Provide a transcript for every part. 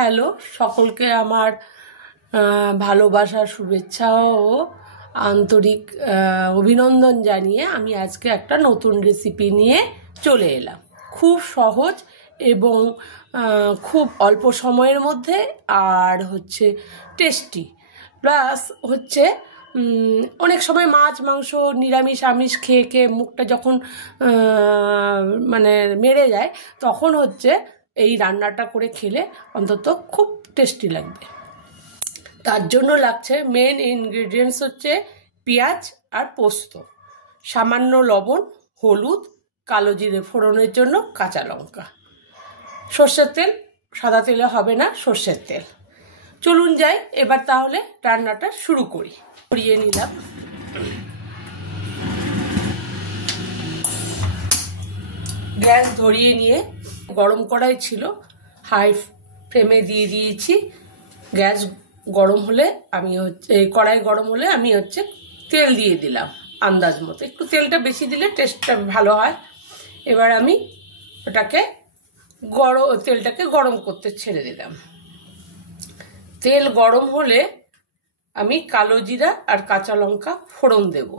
Hello, সকলকে আমার ভালোবাসার শুভেচ্ছা ও আন্তরিক অভিনন্দন জানিয়ে আমি আজকে একটা নতুন রেসিপি নিয়ে চলে এলাম। খুব সহজ এবং খুব অল্প সময়ের মধ্যে, আর হচ্ছে টেস্টি, প্লাস হচ্ছে অনেক সময় মাছ মাংস নিরামিষ আমিষ খেয়ে খেয়ে মুখটা যখন মানে মেরে যায়, তখন হচ্ছে এই রান্নাটা করে খেলে অন্তত খুব টেস্টি লাগবে। তার জন্য লাগছে মেন ইনগ্রিডিয়েন্টস হচ্ছে পেঁয়াজ আর পোস্ত, সামান্য লবণ, হলুদ, কালো জিরে ফোড়নের জন্য কাঁচা লঙ্কা, সর্ষের তেল, সাদা তেলে হবে না, সর্ষের তেল। চলুন যাই এবার তাহলে রান্নাটা শুরু করি। করিয়ে নিলাম। গ্যাস ধরিয়ে নিয়ে গরম কড়াই ছিল, হাই ফ্লেমে দিয়ে দিয়েছি। গ্যাস গরম হলে আমি হচ্ছে কড়াই গরম হলে আমি হচ্ছে তেল দিয়ে দিলাম আন্দাজ মতো, একটু তেলটা বেশি দিলে টেস্টটা ভালো হয়। এবার আমি ওটাকে তেলটাকে গরম করতে ছেড়ে দিলাম। তেল গরম হলে আমি কালো জিরা আর কাঁচা লঙ্কা ফোড়ন দেব।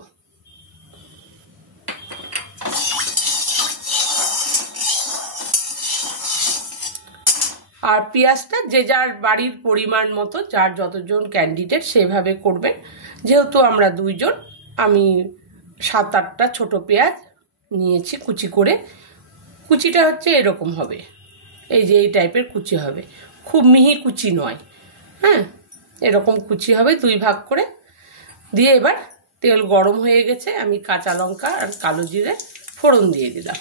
আর পেঁয়াজটা যে যার বাড়ির পরিমাণ মতো, যার যতজন ক্যান্ডিডেট সেভাবে করবেন। যেহেতু আমরা দুইজন, আমি 7-8টা ছোট পেঁয়াজ নিয়েছি কুচি করে। কুচিটা হচ্ছে এরকম হবে, এই যে এই টাইপের কুচি হবে, খুব মিহি কুচি নয়। হ্যাঁ, এরকম কুচি হবে, 2 ভাগ করে দিয়ে। এবার তেল গরম হয়ে গেছে, আমি কাঁচা লঙ্কা আর কালো জিরে ফোড়ন দিয়ে দিলাম।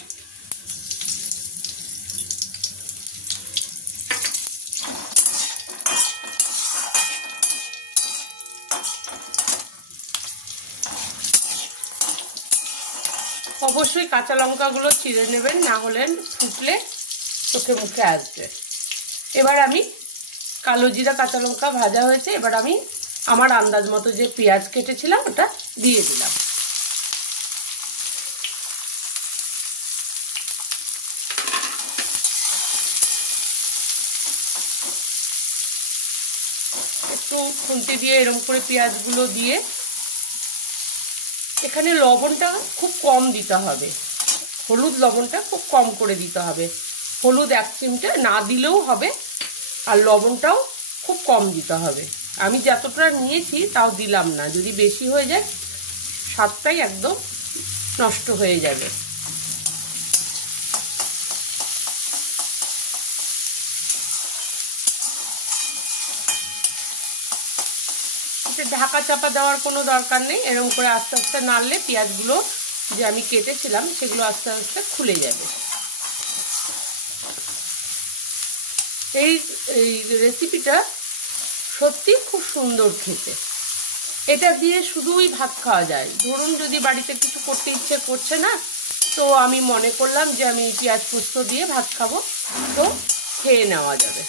অবশ্যই কাঁচা লঙ্কাগুলো চিড়ে নেবেন, না হলে ফুটলে চোখে মুখে আসবে। এবার আমি কালো জিরা কাঁচা লঙ্কা ভাজা হয়েছে, এবার আমি আমার আন্দাজ মতো যে পেঁয়াজ কেটেছিলাম ওটা দিয়ে দিলাম। একটু খুন্তি দিয়ে এরকম করে পেঁয়াজগুলো দিয়ে, এখানে লবণটা খুব কম দিতে হবে, হলুদ লবণটা খুব কম করে দিতে হবে। হলুদ 1 চিমটে না দিলেও হবে, আর লবণটাও খুব কম দিতে হবে। আমি যতটা নিয়েছি তাও দিলাম না, যদি বেশি হয়ে যায় স্বাদটাই একদম নষ্ট হয়ে যাবে। ঢাকা চাপা দেওয়ার কোনো দরকার নেই, এরকম করে আস্তে আস্তে নাড়লে পেঁয়াজগুলো যে আমি কেটেছিলাম সেগুলো আস্তে আস্তে খুলে যাবে। এই রেসিপিটা সত্যি খুব সুন্দর খেতে। এটা দিয়ে শুধুই ভাত খাওয়া যায়। ধরুন যদি বাড়িতে কিছু করতে ইচ্ছে করছে না, তো আমি মনে করলাম যে আমি পেঁয়াজ পোস্ত দিয়ে ভাত খাবো, তো খেয়ে নেওয়া যাবে।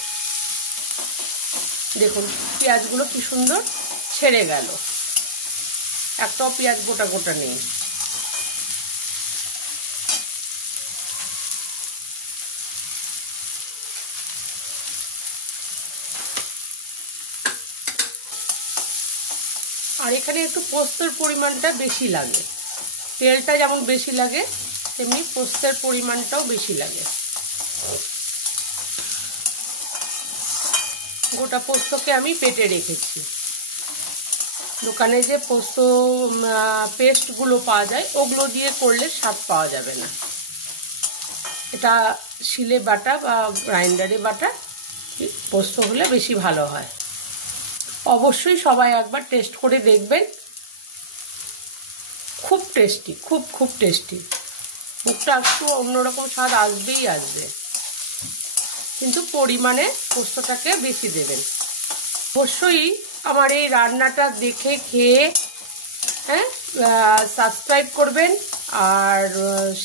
দেখুন পেঁয়াজগুলো কি সুন্দর ছেড়ে গেল, একটাও পেঁয়াজ গোটা গোটা নেই। আর এখানে একটু পোস্তর পরিমাণটা বেশি লাগে, তেলটা যেমন বেশি লাগে তেমনি পোস্তের পরিমাণটাও বেশি লাগে। গোটা পোস্তকে আমি পেটে রেখেছি। দোকানে যে পোস্ত পেস্টগুলো পাওয়া যায় ওগুলো দিয়ে করলে স্বাদ পাওয়া যাবে না। এটা শিলে বাটা বা গ্রাইন্ডারে বাটা পোস্ত হলে বেশি ভালো হয়। অবশ্যই সবাই একবার টেস্ট করে দেখবেন, খুব টেস্টি, খুব খুব টেস্টি। মুখটা একটু অন্যরকম স্বাদ আসবেই আসবে, কিন্তু পরিমাণে পোস্তটাকে বেশি দেবেন। অবশ্যই আমার এই রান্নাটা দেখে খেয়ে সাবস্ক্রাইব করবেন, আর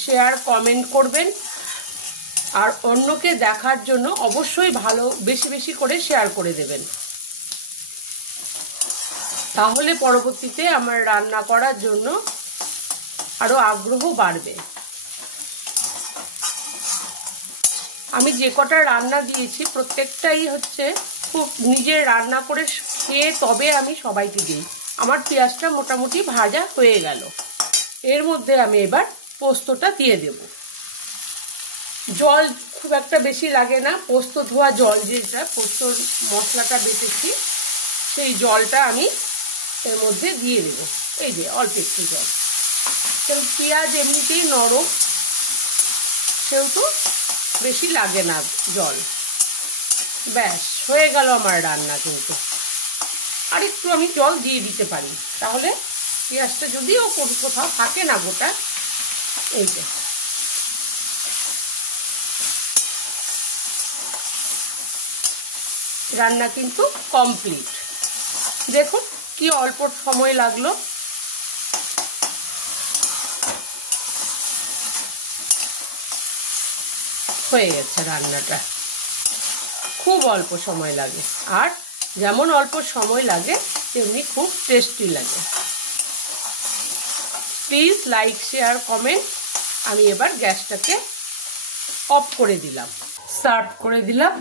শেয়ার কমেন্ট করবেন, আর অন্যকে দেখার জন্য অবশ্যই ভালো বেশি বেশি করে শেয়ার করে দেবেন, তাহলে পরবর্তীতে আমার রান্না করার জন্য আরো আগ্রহ বাড়বে। আমি যে কটা রান্না দিয়েছি প্রত্যেকটাই হচ্ছে খুব নিজে রান্না করে খেয়ে তবে আমি সবাইকে দিই। আমার পেঁয়াজটা মোটামুটি ভাজা হয়ে গেল। এর মধ্যে আমি এবার পোস্তটা দিয়ে দেব। জল খুব একটা বেশি লাগে না, পোস্ত ধোয়া জল যেটা পোস্তর মশলাটা বেটেছি সেই জলটা আমি এর মধ্যে দিয়ে দেব। এই যে অল্প একটু জল, কারণ পেঁয়াজ এমনিতেই নরম, সেহেতু বেশি লাগে না জল। ব্যাস হয়ে গেল আমার রান্না। কিন্তু আর একটু আমি জল দিয়ে দিতে পারি, তাহলে পেঁয়াজটা যদিও কোথাও থাকে না গোটা। এই যে রান্না কিন্তু কমপ্লিট। দেখুন কি অল্প সময় লাগলো। হয়ে গেছে রান্নাটা, খুব অল্প সময় লাগে। আর যেমন অল্প সময় লাগে তেমনি খুব টেস্টি লাগে। Please like, share, comment. আমি এবার গ্যাসটাকে অফ করে দিলাম, সার্ভ করে দিলাম।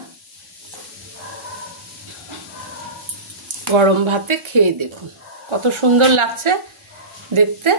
গরম ভাতে খেয়ে দেখুন কত সুন্দর লাগছে দেখতে।